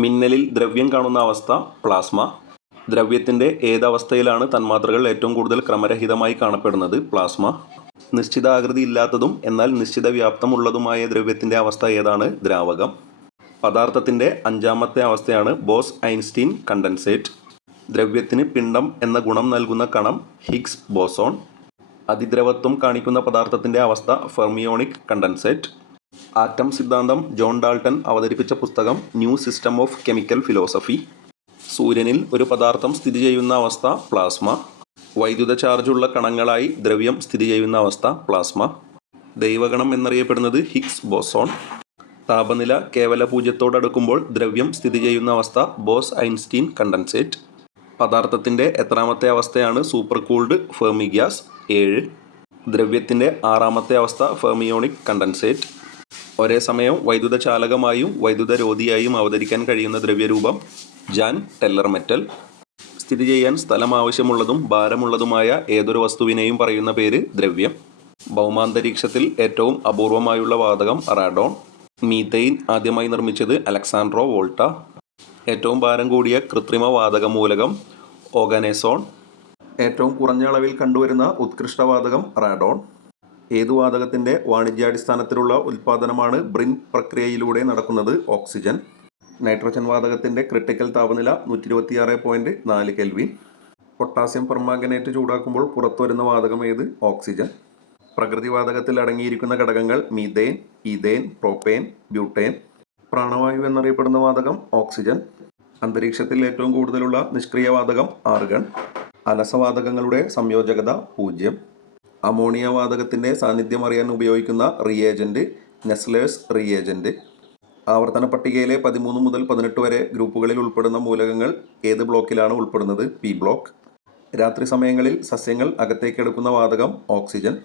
മിന്നലിൽ ദ്രവ്യം കാണുന്ന അവസ്ഥ പ്ലാസ്മ. ദ്രവ്യത്തിൻ്റെ ഏതവസ്ഥയിലാണ് തന്മാത്രകൾ ഏറ്റവും കൂടുതൽ ക്രമരഹിതമായി കാണപ്പെടുന്നത്? പ്ലാസ്മ. നിശ്ചിത ആകൃതി ഇല്ലാത്തതും എന്നാൽ നിശ്ചിത വ്യാപ്തമുള്ളതുമായ ദ്രവ്യത്തിൻ്റെ അവസ്ഥ ഏതാണ്? ദ്രാവകം. പദാർത്ഥത്തിൻ്റെ അഞ്ചാമത്തെ അവസ്ഥയാണ് ബോസ്-ഐൻസ്റ്റീൻ കണ്ടൻസേറ്റ്. ദ്രവ്യത്തിന് പിണ്ഡം എന്ന ഗുണം നൽകുന്ന കണം ഹിഗ്സ് ബോസോൺ. അതിദ്രവത്വം കാണിക്കുന്ന പദാർത്ഥത്തിൻ്റെ അവസ്ഥ ഫെർമിയോണിക് കണ്ടൻസേറ്റ്. ആറ്റം സിദ്ധാന്തം ജോൺ ഡാൾട്ടൺ അവതരിപ്പിച്ച പുസ്തകം new system of chemical philosophy. സൂര്യനിൽ ഒരു പദാർത്ഥം സ്ഥിതി ചെയ്യുന്ന അവസ്ഥ പ്ലാസ്മ. വൈദ്യുത ചാർജുള്ള കണങ്ങളായി ദ്രവ്യം സ്ഥിതി ചെയ്യുന്ന അവസ്ഥ പ്ലാസ്മ. ദൈവഗണം എന്നറിയപ്പെടുന്നത് ഹിഗ്സ് ബോസോൺ. താപനില കേവല പൂജ്യത്തോടടുക്കുമ്പോൾ ദ്രവ്യം സ്ഥിതി ചെയ്യുന്ന അവസ്ഥ ബോസ്-ഐൻസ്റ്റീൻ കണ്ടൻസേറ്റ്. പദാർത്ഥത്തിൻ്റെ എത്രാമത്തെ അവസ്ഥയാണ് സൂപ്പർ കൂൾഡ് ഫെർമി ഗ്യാസ്? 7. ദ്രവ്യത്തിൻ്റെ ആറാമത്തെ അവസ്ഥ ഫെർമിയോണിക് കണ്ടൻസേറ്റ്. ഒരേ സമയം വൈദ്യുത ചാലകമായും വൈദ്യുതരോധിയായും അവതരിക്കാൻ കഴിയുന്ന ദ്രവ്യരൂപം ജാൻ ടെല്ലർ മെറ്റൽ. സ്ഥിതി ചെയ്യാൻ സ്ഥലം ആവശ്യമുള്ളതും ഭാരമുള്ളതുമായ ഏതൊരു വസ്തുവിനെയും പറയുന്ന പേര് ദ്രവ്യം. ഭൗമാന്തരീക്ഷത്തിൽ ഏറ്റവും അപൂർവമായുള്ള വാതകം റാഡോൺ. മീഥെയ്ൻ ആദ്യമായി നിർമ്മിച്ചത് അലക്സാൻഡ്രോ വോൾട്ട. ഏറ്റവും ഭാരം കൂടിയ കൃത്രിമ വാതകമൂലകം ഓഗാനെസോൺ. ഏറ്റവും കുറഞ്ഞ അളവിൽ കണ്ടുവരുന്ന ഉത്കൃഷ്ടവാതകം റാഡോൺ. ഏതു വാതകത്തിൻ്റെ വാണിജ്യാടിസ്ഥാനത്തിലുള്ള ഉൽപ്പാദനമാണ് ബ്രിൻ പ്രക്രിയയിലൂടെ നടക്കുന്നത്? ഓക്സിജൻ. നൈട്രജൻ വാതകത്തിൻ്റെ ക്രിട്ടിക്കൽ താപനില 126.4 കെൽവിൻ. പൊട്ടാസ്യം പെർമാംഗനേറ്റ് ചൂടാക്കുമ്പോൾ പുറത്തുവരുന്ന വാതകം ഏത്? ഓക്സിജൻ. പ്രകൃതിവാതകത്തിൽ അടങ്ങിയിരിക്കുന്ന ഘടകങ്ങൾ മീഥെയ്ൻ, ഈഥെയ്ൻ, പ്രൊപ്പേൻ, ബ്യൂട്ടേൻ. പ്രാണവായു എന്നറിയപ്പെടുന്ന വാതകം ഓക്സിജൻ. അന്തരീക്ഷത്തിൽ ഏറ്റവും കൂടുതലുള്ള നിഷ്ക്രിയ വാതകം ആർഗൺ. അലസവാതകങ്ങളുടെ സംയോജകത 0. അമോണിയ വാതകത്തിൻ്റെ സാന്നിധ്യം അറിയാൻ ഉപയോഗിക്കുന്ന റിയേജൻറ്റ് നെസ്ലേഴ്സ് റിയേജൻറ്റ്. ആവർത്തന പട്ടികയിലെ 13 മുതൽ 18 വരെ ഗ്രൂപ്പുകളിൽ ഉൾപ്പെടുന്ന മൂലകങ്ങൾ ഏത് ബ്ലോക്കിലാണ് ഉൾപ്പെടുന്നത്? P block. രാത്രി സമയങ്ങളിൽ സസ്യങ്ങൾ അകത്തേക്കെടുക്കുന്ന വാതകം ഓക്സിജൻ.